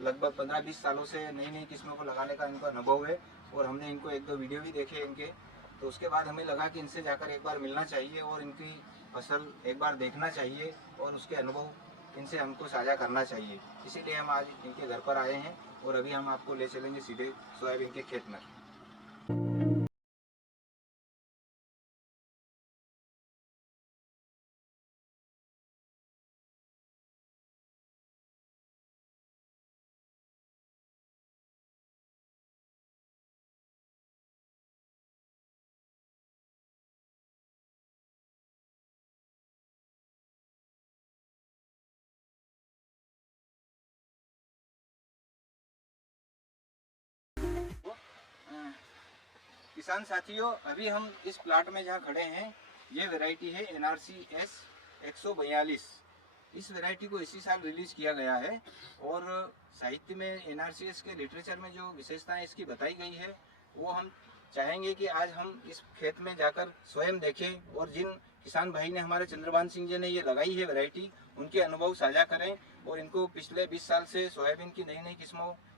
लगभग 15-20 सालों से नई नई किस्मों को लगाने का इनका अनुभव है और हमने इनको 1-2 वीडियो भी देखे इनके। तो उसके बाद हमें लगा कि इनसे जाकर एक बार मिलना चाहिए और इनकी फसल एक बार देखना चाहिए और उसके अनुभव इनसे हमको साझा करना चाहिए। इसीलिए हम आज इनके घर पर आए हैं और अभी हम आपको ले चलेंगे सीधे सोयाबीन के खेत में। किसान साथियों, अभी हम इस प्लाट में जहाँ खड़े हैं, ये वैरायटी है NRCS 142। इस वैरायटी को इसी साल रिलीज किया गया है और साहित्य में NRCS के लिटरेचर में जो विशेषताएं इसकी बताई गई है वो हम चाहेंगे कि आज हम इस खेत में जाकर स्वयं देखें और जिन किसान भाई ने हमारे चंद्रभान सिंह जी ने ये लगाई है वैरायटी, उनके अनुभव साझा करें और इनको पिछले 20 साल से सोयाबीन की नई नई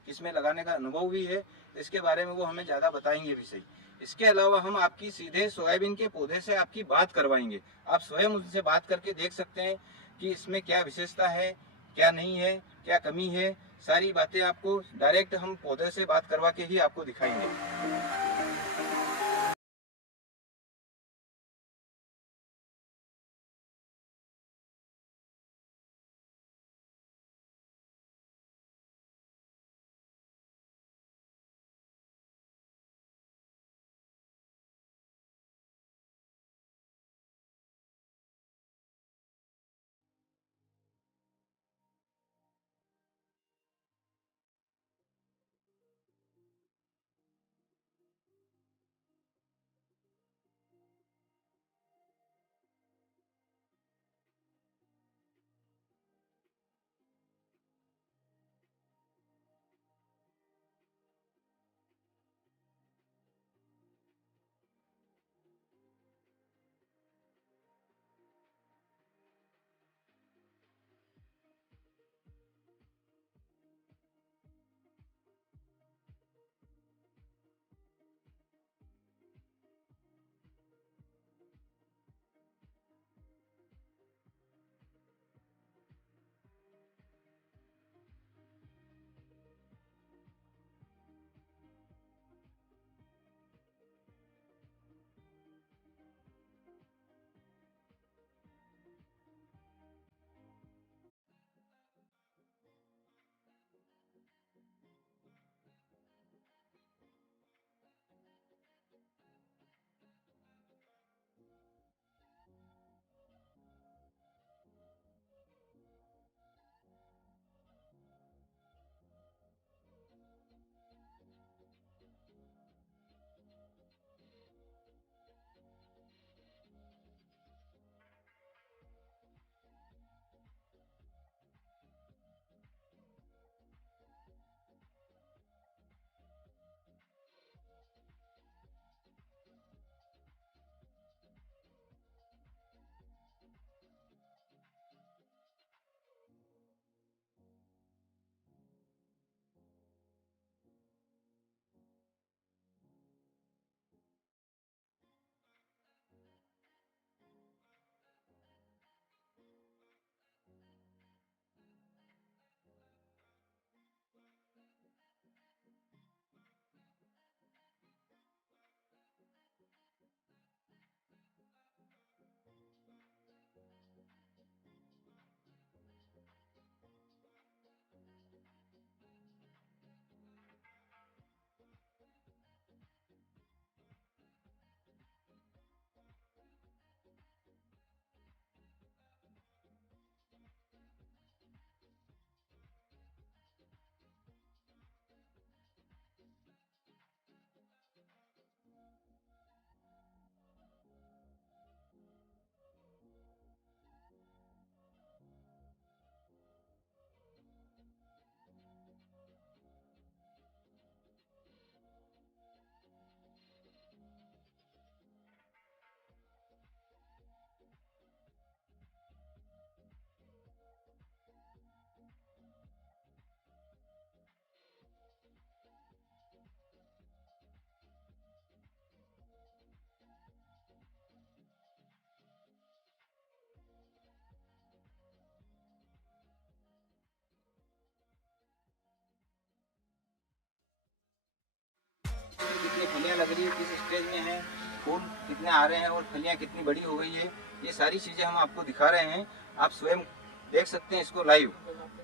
किस्में लगाने का अनुभव भी है, तो इसके बारे में वो हमें ज़्यादा बताएंगे भी सही। इसके अलावा हम आपकी सीधे सोयाबीन के पौधे से आपकी बात करवाएंगे। आप स्वयं उनसे बात करके देख सकते हैं कि इसमें क्या विशेषता है, क्या नहीं है, क्या कमी है। सारी बातें आपको डायरेक्ट हम पौधे से बात करवा के ही आपको दिखाएंगे। फलियाँ लग रही है, किस स्टेज में है, फूल कितने आ रहे हैं और फलियाँ कितनी बड़ी हो गई है, ये सारी चीज़ें हम आपको दिखा रहे हैं। आप स्वयं देख सकते हैं इसको लाइव।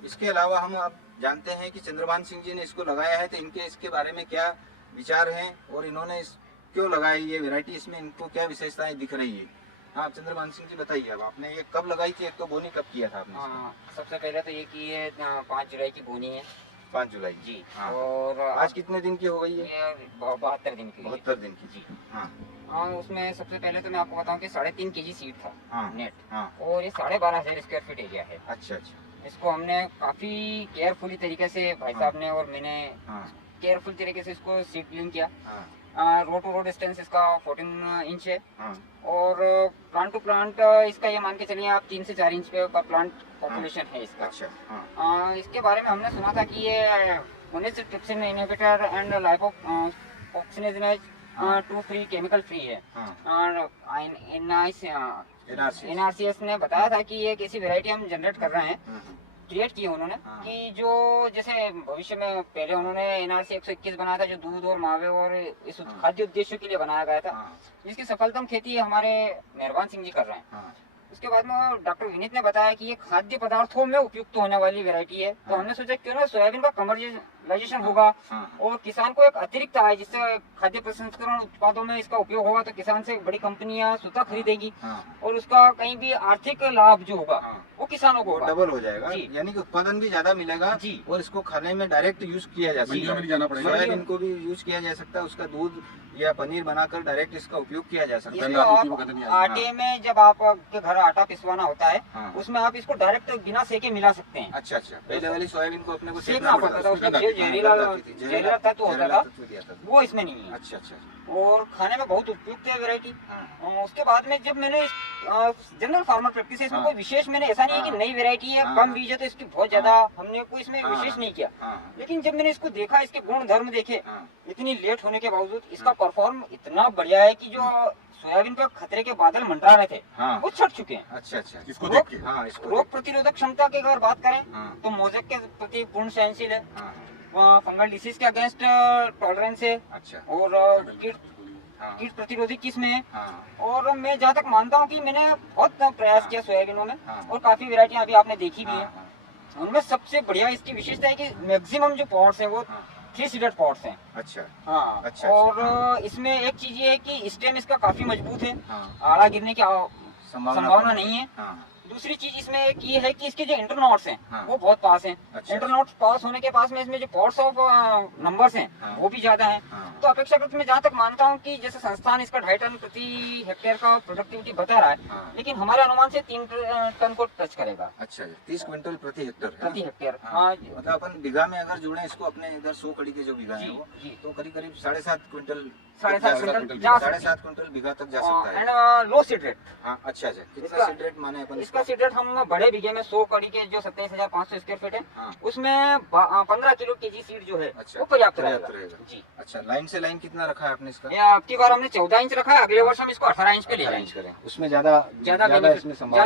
इसके अलावा हम आप जानते हैं कि चंद्रभान सिंह जी ने इसको लगाया है, तो इनके इसके बारे में क्या विचार हैं और इन्होंने क्यों लगाई ये वैरायटी, इसमें इनको क्या विशेषताएं दिख रही है। हाँ चंद्रभान सिंह जी बताइए, अब आपने ये कब लगाई थी, एक तो बोनी कब किया था आपने? हाँ, सबसे पहले तो ये की है 5 जुलाई की बोनी है। 5 जुलाई जी। हाँ। और आज कितने दिन की हो गई है? ये 72 दिन की। 72 दिन की। जी हाँ हाँ। उसमें सबसे पहले तो मैं आपको बताऊं कि 3.5 kg सीड था। हाँ नेट। हाँ। और ये 12,500 स्क्वायर फीट एरिया है। अच्छा अच्छा। इसको हमने काफी केयरफुली तरीके से भाई साहब ने और मैंने केयरफुल तरीके से इसको सीडलिंग किया। रोड टू रोड डिस्टेंस इसका 14 इंच है। और प्लांट टू प्लांट इसका ये मान के चलिए आप 3 से 4 इंच पे पर प्लांट पॉपुलेशन है इसका। अच्छा। इसके बारे में हमने सुना था कि ये उनिस trypsin inhibitor and lipoxygenase 2 free chemical free है। और NRCS ने बताया था कि ये एक ऐसी वेराइटी हम जनरेट कर रहे हैं, क्रिएट की उन्होंने। कि जो जैसे भविष्य में पहले उन्होंने NRC 121 बनाया था जो दूध और मावे और इस खाद्य उद्देश्यों के लिए बनाया गया था, जिसकी सफलतम खेती हमारे मेहरबान सिंह जी कर रहे हैं। उसके बाद में डॉक्टर विनीत ने बताया कि ये खाद्य पदार्थों में उपयुक्त होने वाली वैरायटी है। तो हमने सोचा क्यों ना सोयाबीन का कमर्शियलाइजेशन होगा और किसान को एक अतिरिक्त आय, जिससे खाद्य प्रसंस्करण उत्पादों में इसका उपयोग होगा, तो किसान से बड़ी कंपनियां स्वतः खरीदेगी और उसका कहीं भी आर्थिक लाभ जो होगा वो किसानों को डबल हो जाएगा, यानी कि उत्पादन भी ज्यादा मिलेगा और इसको खाने में डायरेक्ट यूज किया जा सकता है। सोयाबीन को भी यूज किया जा सकता है, उसका दूध या पनीर बनाकर डायरेक्ट इसका उपयोग किया जा सकता है। आटे में जब आपके घर आटा पिसवाना होता है उसमें आप इसको डायरेक्ट बिना सेके मिला सकते हैं। अच्छा अच्छा। पहले वाली सोयाबीन को अपने को सेकना पड़ता था, उसमें जो जहरीला तत्व होता था वो इसमें नहीं है। अच्छा अच्छा। और खाने में बहुत उपयुक्त है वैरायटी। उसके बाद में जब मैंने जनरल फार्मर प्रैक्टिस है, इसमें कोई विशेष मैंने ऐसा नहीं है कि नई वैरायटी है कम बीज है तो इसकी बहुत ज्यादा हमने कोई इसमें विशेष नहीं किया। लेकिन जब मैंने इसको देखा, इसके गुण धर्म देखे, इतनी लेट होने के बावजूद इसका परफॉर्म इतना बढ़िया है कि जो सोयाबीन पर खतरे के बादल मंडरा रहे थे वो छट चुके हैं। अच्छा अच्छा। इसको रोग प्रतिरोधक क्षमता की अगर बात करें तो मोजेक के प्रति पूर्ण सहनशील है, फंगल डिसीज के अगेंस्ट टॉलरेंस है। अच्छा। और कीट प्रतिरोधी किस्म है। और मैं जहाँ तक मानता हूँ कि मैंने बहुत प्रयास किया सोयाबीनों में और काफी वेरायटियाँ अभी आपने देखी भी है। उनमें सबसे बढ़िया इसकी विशेषता है कि मैक्सिमम जो पॉट्स है वो 3 सीडेड पॉट्स हैं। अच्छा। हाँ। अच्छा। और इसमें एक चीज ये है कि स्टेम इसका काफी मजबूत है, आड़ा गिरने की संभावना नहीं है। दूसरी चीज इसमें एक ये है कि इसके जो इंटरनॉट्स हैं वो बहुत पास हैं। अच्छा। इंटरनॉट्स पास होने के पास में इसमें जो पॉट्स ऑफ नंबर्स हैं वो भी ज्यादा हैं। तो अपेक्षाकृत मैं जहाँ तक मानता हूँ कि जैसे संस्थान इसका 2.5 टन प्रति हेक्टेयर का प्रोडक्टिविटी बता रहा है, लेकिन हमारे अनुमान से 3 टन को टच करेगा। अच्छा। 30 क्विंटल प्रति हेक्टेयर। हाँ। मतलब अपन बीघा में अगर जुड़े इसको, अपने इधर 100 कड़ी के जो बीघा है वो, तो करीब 7.5 क्विंटल 7.5 क्विंटल बीघा तक जा सकता है। And low seed rate. हाँ। अच्छा अच्छा। कितना सीड रेट माने अपन? इसका सीड रेट हम बड़े बीघे में 100 कड़ी के जो 27,500 स्क्वायर फीट है उसमें 15 किलो केजी सीड जो है वो पर्याप्त रहेगा जी। अच्छा। लाइन से लाइन कितना रखा है आपने इसका? अब की बार हमने 14 इंच रखा है, अगले वर्ष हम इसको 18 इंच पे ले जाएंगे। उसमें ज्यादा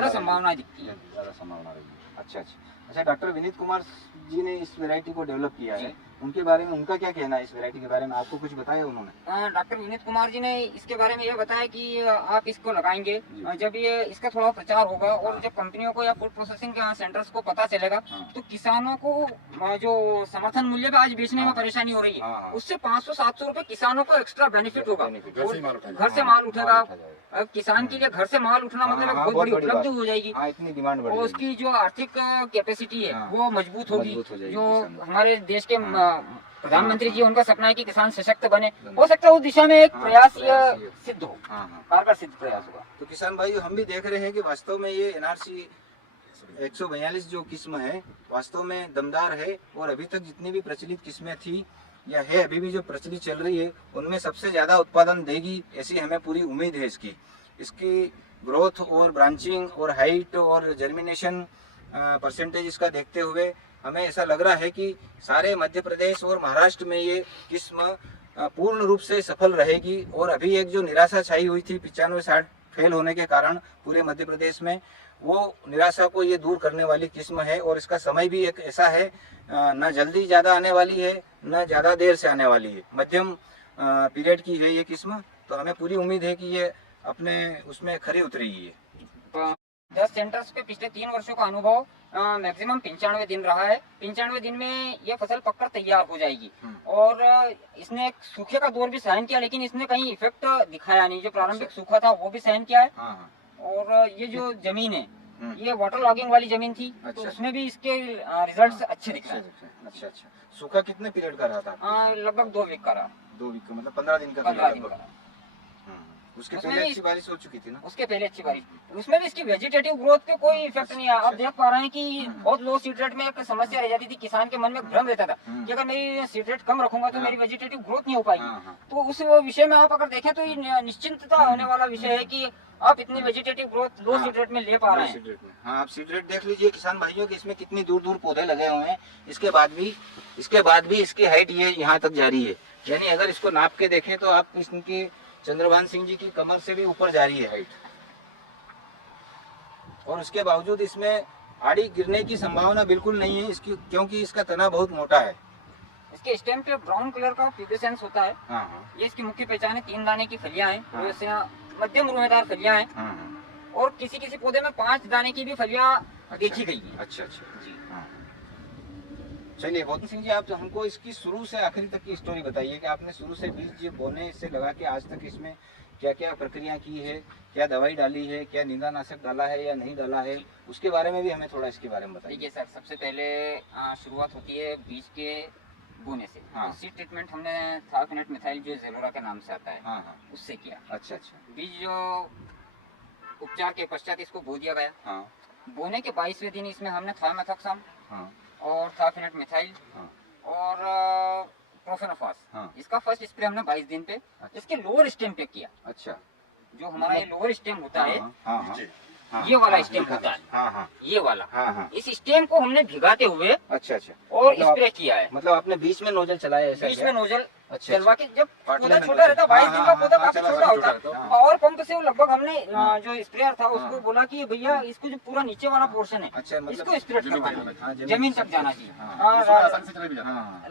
संभावना दिखती है, ज्यादा संभावना रहेगी। अच्छा अच्छा। अच्छा, डॉक्टर विनीत कुमार जी ने इस वैरायटी को डेवलप किया है, उनके बारे में उनका क्या कहना है इस वैरायटी के बारे में? आपको कुछ बताया उन्होंने? डॉक्टर विनीत कुमार जी ने इसके बारे में ये बताया कि आप इसको लगाएंगे, जब ये इसका थोड़ा प्रचार होगा और जब कंपनियों को या फूड प्रोसेसिंग के सेंटर्स को पता चलेगा तो किसानों को जो समर्थन मूल्य पे आज बेचने में परेशानी हो रही है उससे 500-700 रुपए किसानों को एक्स्ट्रा बेनिफिट होगा। घर से माल उठेगा। अब किसान के लिए घर से माल उठना मतलब बहुत बड़ी उपलब्धि हो जाएगी। इतनी डिमांड बढ़ेगी और उसकी जो आर्थिक कैपेसिटी है वो मजबूत होगी। जो हमारे देश के प्रधानमंत्री जी, उनका सपना है कि किसान सशक्त बने, हो सकता है उस दिशा में एक प्रयास ये सिद्ध हो, कारगर सिद्ध प्रयास होगा। तो किसान भाई, हम भी देख रहे हैं कि वास्तव में ये NRC 142 जो किस्म है वास्तव में दमदार है और अभी तक जितनी भी प्रचलित किस्में थी या है अभी भी जो प्रचलित चल रही है उनमें सबसे ज्यादा उत्पादन देगी, ऐसी हमें पूरी उम्मीद है। इसकी ग्रोथ और ब्रांचिंग और हाइट और जर्मिनेशन परसेंटेज इसका देखते हुए हमें ऐसा लग रहा है कि सारे मध्य प्रदेश और महाराष्ट्र में ये किस्म पूर्ण रूप से सफल रहेगी। और अभी एक जो निराशा छाई हुई थी 95-60 फेल होने के कारण पूरे मध्य प्रदेश में, वो निराशा को ये दूर करने वाली किस्म है। और इसका समय भी एक ऐसा है, न जल्दी ज़्यादा आने वाली है न ज़्यादा देर से आने वाली है, मध्यम पीरियड की है ये किस्म, तो हमें पूरी उम्मीद है कि ये अपने उसमें खरी उतरेगी है। 10 सेंटर्स पे पिछले 3 वर्षों का अनुभव मैक्सिमम 95 दिन रहा है। 95 दिन में ये फसल पककर तैयार हो जाएगी। और इसने एक सूखे का दौर भी सहन किया, लेकिन इसने कहीं इफेक्ट दिखाया नहीं। जो प्रारंभिक सूखा था वो भी सहन किया है। और ये जो जमीन है ये वाटर लॉगिंग वाली जमीन थी, तो उसमें भी इसके रिजल्ट्स अच्छे दिख रहे हैं। अच्छा अच्छा। सूखा कितने पीरियड का रहा था? लगभग 2 वीक का रहा। 2 वीक का मतलब 15 दिन का। 15 दिन का। उसके पहले अच्छी बारिश हो चुकी थी ना? उसके पहले अच्छी बारिश। उसमें भी इसकी वेजिटेटिव ग्रोथ पे कोई इफेक्ट नहीं आया। आप देख पा रहे हैं कि बहुत लो सीड रेट में एक समस्या रह जाती थी। किसान के मन में भ्रम रहता था कि अगर मेरी सीड रेट कम रखूंगा तो मेरी वेजिटेटिव ग्रोथ नहीं हो पाएगी। तो उस विषय में आप अगर देखें तो ये निश्चिंतता होने वाला विषय है कि आप इतनी वेजिटेटिव ग्रोथ लो सीड रेट में ले पा रहे हैं। हाँ, आप सीड रेट देख लीजिए किसान भाइयों कि इसमें कितनी दूर दूर पौधे लगे हुए हैं। इसके बाद भी इसकी हाइट ये यहाँ तक जा रही है। यानी अगर इसको नाप के देखें तो आप इसकी चंद्रभान सिंह जी की कमर से भी ऊपर जा रही है हाइट। और उसके बावजूद इसमें आड़ी गिरने की संभावना बिल्कुल नहीं है इसकी, क्योंकि इसका तना बहुत मोटा है। इसके स्टेम पे ब्राउन कलर का प्यूबेसेंस होता है। ये इसकी मुख्य पहचान है। 3 दाने की फलियां हैं, मध्यम रुएदार फलियां हैं। और किसी किसी पौधे में 5 दाने की भी फलियां देखी गई है। अच्छा अच्छा जी। चलिए गौतम सिंह जी, आप हमको इसकी शुरू से आखिरी तक की स्टोरी बताइए कि आपने शुरू से बीज बोने से लगा के आज तक इसमें क्या क्या प्रक्रिया की है, क्या दवाई डाली है, क्या निंदानाशक डाला है या नहीं डाला है, उसके बारे में भी हमें थोड़ा इसके बारे में बताइए। देखिए सर, सबसे पहले शुरुआत होती है बीज के बोने से। सीड ट्रीटमेंट हमने थायोफेनेट मिथाइल जो ज़ेलोरा के नाम से आता है उससे किया। अच्छा अच्छा। बीज उपचार के पश्चात इसको बो दिया गया। बोने के 22वें दिन इसमें हमने थायोमेथोक्साम और थायोफेनेट मिथाइल और प्रोफेनोफॉस इसका फर्स्ट स्प्रे हमने 22 दिन पे इसके लोअर स्टेम पे किया। अच्छा। जो हमारा ये लोअर स्टेम होता है ये वाला स्टेम होता है, ये वाला इस स्टेम को हमने भिगाते हुए अच्छा अच्छा और स्प्रे किया है। मतलब आपने बीच में नोजल चलाया है? बीच में नोजल चलवा के, जब पौधा छोटा रहता है 22 दिन का पौधा काफी छोटा होता है, पावर पंप से लगभग हमने जो स्प्रेयर था उसको बोला कि भैया इसको जो पूरा नीचे वाला पोर्शन है इसको स्प्रे करवाना, जमीन तक जाना चाहिए।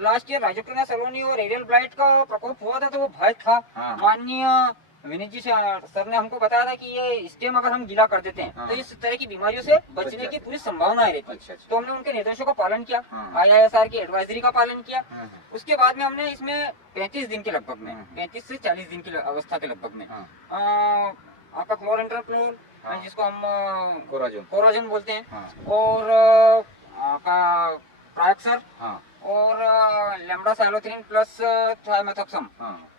लास्ट ईयर राइजोक्टोनिया सलोनी और एरियल ब्लाइट का प्रकोप हुआ था तो वो भय था। माननीय विनीत जी सर ने हमको बताया था कि ये स्टेम अगर हम गीला कर देते हैं तो इस तरह की बीमारियों से बचने की पूरी संभावनाएं रहती है। तो हमने उनके निर्देशों का पालन किया, IISR की एडवाइजरी का पालन किया। उसके बाद में हमने इसमें 35 दिन के लगभग में 35 से 40 दिन की अवस्था के लगभग में आपका क्लोरेंट्राक्लोर जिसको हम कोराजन बोलते हैं और आपका प्रायक्सर और लैम्ब्डासाइलोथ्रिन प्लस थायोमेथोक्सम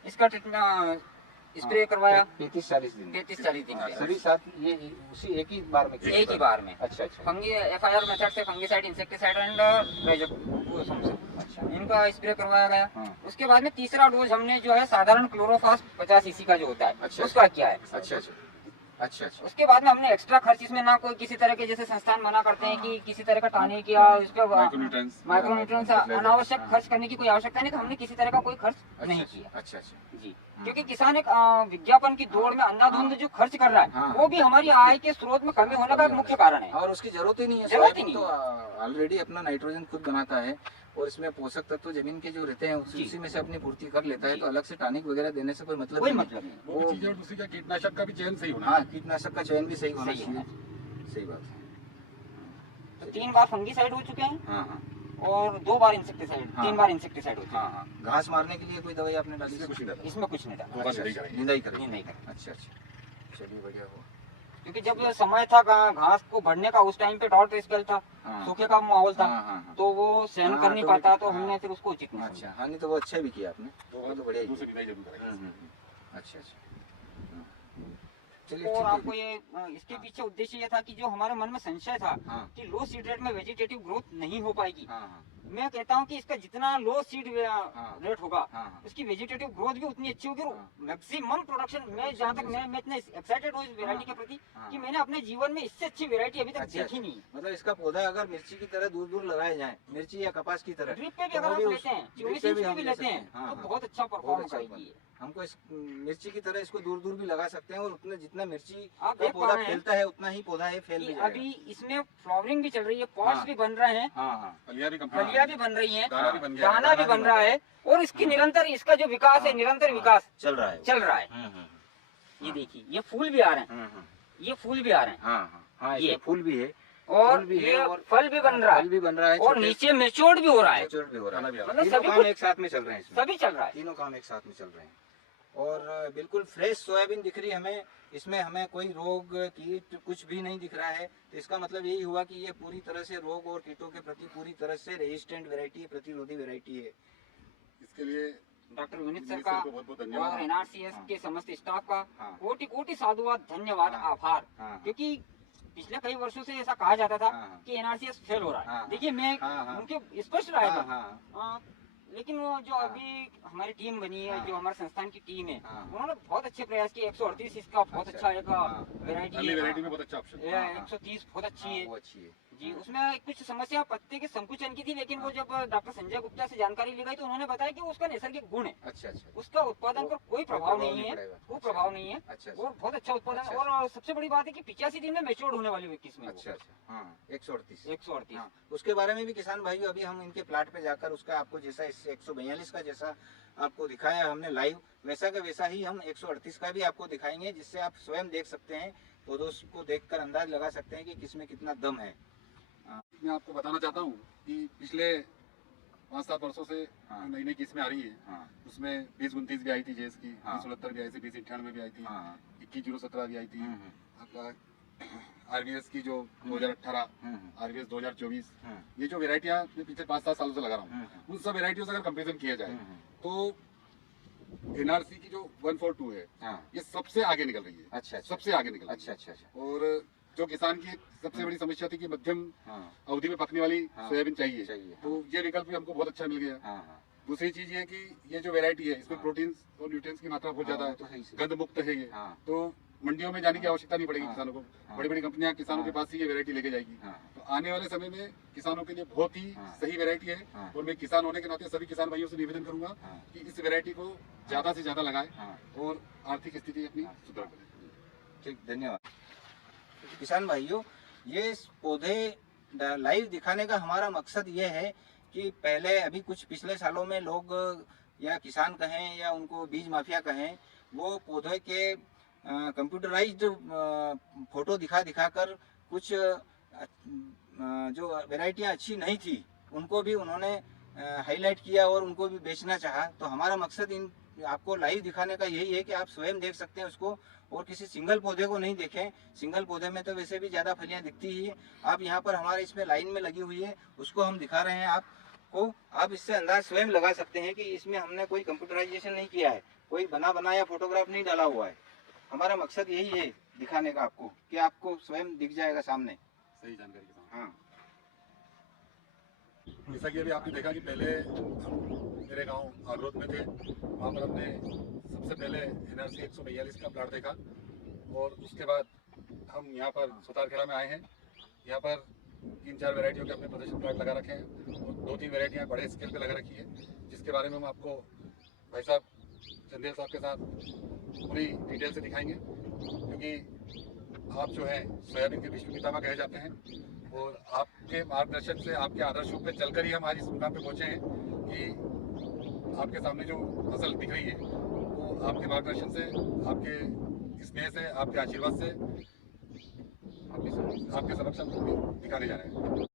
इसका ट्रीटमेंट स्प्रे करवाया 35-40 दिन सभी साथ ये उसी एक ही बार में? एक ही बार में। अच्छा अच्छा। फंगी FIR मेथड से फंगीसाइड, इंसेक्टिसाइड एंड इनका स्प्रे करवाया गया। उसके बाद में तीसरा डोज हमने जो है साधारण क्लोरोफास 50 cc का जो होता है उसका किया है। अच्छा अच्छा अच्छा अच्छा। उसके बाद में हमने एक्स्ट्रा खर्च इसमें ना कोई किसी तरह के, जैसे संस्थान मना करते हैं कि किसी तरह का टॉनिक या इसका माइक्रोन्यूट्रिएंट्स अनावश्यक खर्च करने की कोई आवश्यकता नहीं, तो हमने किसी तरह का कोई खर्च नहीं किया। अच्छा अच्छा जी, क्योंकि किसान एक विज्ञापन की दौड़ में अंधाधुंध जो खर्च कर रहा है वो भी हमारी आय के स्रोत में कमी होने का मुख्य कारण है। और उसकी जरूरत ही नहीं है, जरूरत ही नहीं तो ऑलरेडी अपना नाइट्रोजन खुद बनाता है और इसमें पोषक तत्व जमीन के जो रहते हैं उसी में से अपनी पूर्ति कर लेता है, तो अलग से टॉनिक वगैरह देने से कोई मतलब नहीं। वो चीज़ है, दूसरी का कीटनाशक का भी चयन सही होना। हाँ, कीटनाशक का चयन भी सही होना चाहिए। सही बात है। तो 3 बार फंगीसाइड हो चुके हैं और 2 बार इंसेक्टिसाइड, 3 बार इंसेक्टिसाइड हो चुके हैं। घास मारने के लिए कोई दवाई आपने डाली? इसमें कुछ नहीं डाला, निंदाई करी। अच्छा अच्छा, चलिए बढ़िया हुआ। क्योंकि जब समय था घास को बढ़ने का उस टाइम पे डॉट स्पेल था, सूखे का माहौल था, तो वो सहन कर नहीं पाता, तो हमने फिर उसको उचित नहीं। अच्छा, हाँ, नहीं तो वो अच्छा भी किया आपने, तो बढ़िया। अच्छा अच्छा। और आपको ये इसके पीछे उद्देश्य ये था कि जो हमारे मन में संशय था कि लो सीड रेट में वेजिटेटिव ग्रोथ नहीं हो पाएगी, मैं कहता हूँ कि इसका जितना लो सीड रेट होगा उसकी वेजिटेटिव ग्रोथ भी उतनी अच्छी होगी, मैक्सिमम प्रोडक्शन। मैं जहाँ तक मैं इतना एक्साइटेड हूँ इस वेरायटी के प्रति कि मैंने अपने जीवन में इससे अच्छी वेरायटी अभी तक देखी नहीं। मतलब इसका पौधा अगर मिर्ची की तरह दूर दूर लगाए जाए, मिर्ची या कपास की तरह, ड्रिप पे भी अगर आप लेते हैं, 24 इंच पे भी लेते हैं, तो बहुत अच्छा परफॉर्मेंस आएगी। हमको इस मिर्ची की तरह इसको दूर दूर भी लगा सकते हैं और उतने जितना मिर्ची का पौधा फैलता है उतना ही पौधा है फैल भी जाएगा। अभी इसमें फ्लावरिंग भी चल रही है, पॉट्स भी बन रहे हैं, फलियां बीजा भी बन रही है, दाना भी बन गया, दाना भी बन रहा है, और इसकी निरंतर इसका जो विकास है, निरंतर विकास चल रहा है, चल रहा है। ये देखिए, ये फूल भी आ रहे हैं, ये फूल भी आ रहे हैं, ये फूल भी है, और ये फल भी बन रहा है, और नीचे मैच्योर्ड भी हो रहा है, मतलब सभी काम एक साथ में चल रहे हैं, सभी चल रहा है, तीनों काम एक साथ में चल रहे हैं। और बिल्कुल फ्रेश सोयाबीन दिख रही है हमें, इसमें हमें कोई रोग कीट कुछ भी नहीं दिख रहा है। तो इसका मतलब यही हुआ कि ये पूरी तरह से रोग और कीटों के प्रति पूरी तरह से रेजिस्टेंट वैरायटी, प्रतिरोधी वैरायटी है। इसके लिए डॉक्टर विनीत सर का बहुत धन्यवाद, और एनआरसीएस के समस्त स्टाफ का हाँ। कोटि कोटि साधुवाद, धन्यवाद, आभार। क्योंकि पिछले कई वर्षों से ऐसा कहा जाता था कि एनआरसीएस फेल हो रहा है। देखिए, मैं उनके स्पष्ट राय था, लेकिन वो जो अभी हमारी टीम बनी है, जो हमारे संस्थान की टीम है, उन्होंने बहुत अच्छे प्रयास किए। 138 इसका बहुत अच्छा एक वैरायटी में बहुत अच्छा ऑप्शन है, 130 बहुत अच्छी है, वो अच्छी है जी। उसमें कुछ समस्या पत्ते के संकुचन की थी, लेकिन वो जब डॉक्टर संजय गुप्ता से जानकारी ली गई तो उन्होंने बताया कि वो उसका नैसर्गिक गुण है, अच्छा, उसका उत्पादन पर कोई प्रभाव नहीं है, वो प्रभाव नहीं है, और बहुत अच्छा उत्पादन। और सबसे बड़ी बात है कि 85 दिन में मैच्योर होने वाली हुई किस्में। अच्छा, 138। उसके बारे में भी किसान भाइयों, अभी हम इनके प्लाट पे जाकर उसका आपको जैसा 142 का जैसा आपको दिखाया हमने लाइव, वैसा का वैसा ही हम 138 का भी आपको दिखाएंगे, जिससे आप स्वयं देख सकते हैं, पौधों को देखकर अंदाज लगा सकते हैं कि किसमें कितना दम है। मैं आपको बताना चाहता हूँ कि पिछले 5-7 वर्षों से नई नई किस्में आ रही है, उसमें 2029 भी आई थी, जेस की 2069 भी आई थी, 2098 भी आई थी, 21-017 भी आई थी, आपका आरवीएस की जो 2018, आरवीएस 2024, ये जो वेराइटियाँ पिछले 5-7 सालों से लगा रहा हूँ, उन सब वेराइटियों से अगर कंपेरिजन किया जाए तो एनआरसी की जो 142 है, ये सबसे आगे निकल रही है। अच्छा, सबसे आगे निकल रही है। अच्छा। और जो किसान की सबसे बड़ी समस्या थी कि मध्यम अवधि में पकने वाली सोयाबीन चाहिए, तो ये विकल्प भी हमको बहुत अच्छा मिल गया। दूसरी चीज ये कि ये जो वैरायटी है, इसमें प्रोटीन और न्यूट्रिएंट्स की मात्रा बहुत ज्यादा है, गंध मुक्त है ये, तो मंडियों में जाने की आवश्यकता नहीं पड़ेगी किसानों को। बड़ी बड़ी कंपनियां किसानों के पास ही ये वैरायटी लेके जाएगी। तो आने वाले समय में किसानों के लिए बहुत ही सही वैरायटी है, और मैं किसान होने के नाते सभी किसान भाइयों से निवेदन करूंगा कि इस वैरायटी को ज्यादा से ज्यादा लगाएं और आर्थिक स्थिति अपनी सुदृढ़ करें। ठीक, धन्यवाद। किसान भाइयों, ये पौधे लाइव दिखाने का हमारा मकसद ये है कि पहले अभी कुछ पिछले सालों में लोग या किसान कहें या उनको बीज माफिया कहें, वो पौधे के कंप्यूटराइज्ड फोटो दिखाकर कुछ जो वैरायटियाँ अच्छी नहीं थी उनको भी उन्होंने हाईलाइट किया और उनको भी बेचना चाहा। तो हमारा मकसद इन आपको लाइव दिखाने का यही है कि आप स्वयं देख सकते हैं उसको, और किसी सिंगल पौधे को नहीं देखें। सिंगल पौधे में तो वैसे भी ज़्यादा फलियाँ दिखती ही है। आप यहाँ पर हमारे इसमें लाइन में लगी हुई है, उसको हम दिखा रहे हैं आपको। आप इससे अंदाज स्वयं लगा सकते हैं कि इसमें हमने कोई कंप्यूटराइजेशन नहीं किया है, कोई बनाया फोटोग्राफ नहीं डाला हुआ है। हमारा मकसद यही है दिखाने का आपको, कि आपको स्वयं दिख जाएगा सामने सही जानकारी के साथ। हाँ, जैसा कि अभी आपने देखा कि पहले हम मेरे गांव आगरोद में थे, वहाँ पर हमने सबसे पहले एनआरसी 142 का प्लाट देखा, और उसके बाद हम यहाँ पर सुतारखेड़ा में आए हैं। यहाँ पर 3-4 वैरायटियों के अपने प्रदर्शन प्लाट लगा रखे हैं, और 2-3 वैरायटियाँ बड़े स्केल पे लगा रखी है, जिसके बारे में हम आपको भाई साहब चंदेल साहब के साथ पूरी डिटेल से दिखाएंगे। क्योंकि आप जो हैं सोयाबीन के विश्व पितामह कहे जाते हैं, और आपके मार्गदर्शन से, आपके आदर्शों पे चलकर ही हम आज इस मुकाम पे पहुंचे हैं कि आपके सामने जो फसल दिख रही है वो आपके मार्गदर्शन से, आपके स्नेह से, आपके आशीर्वाद से आपके समक्ष हम दिखाने जा रहे हैं।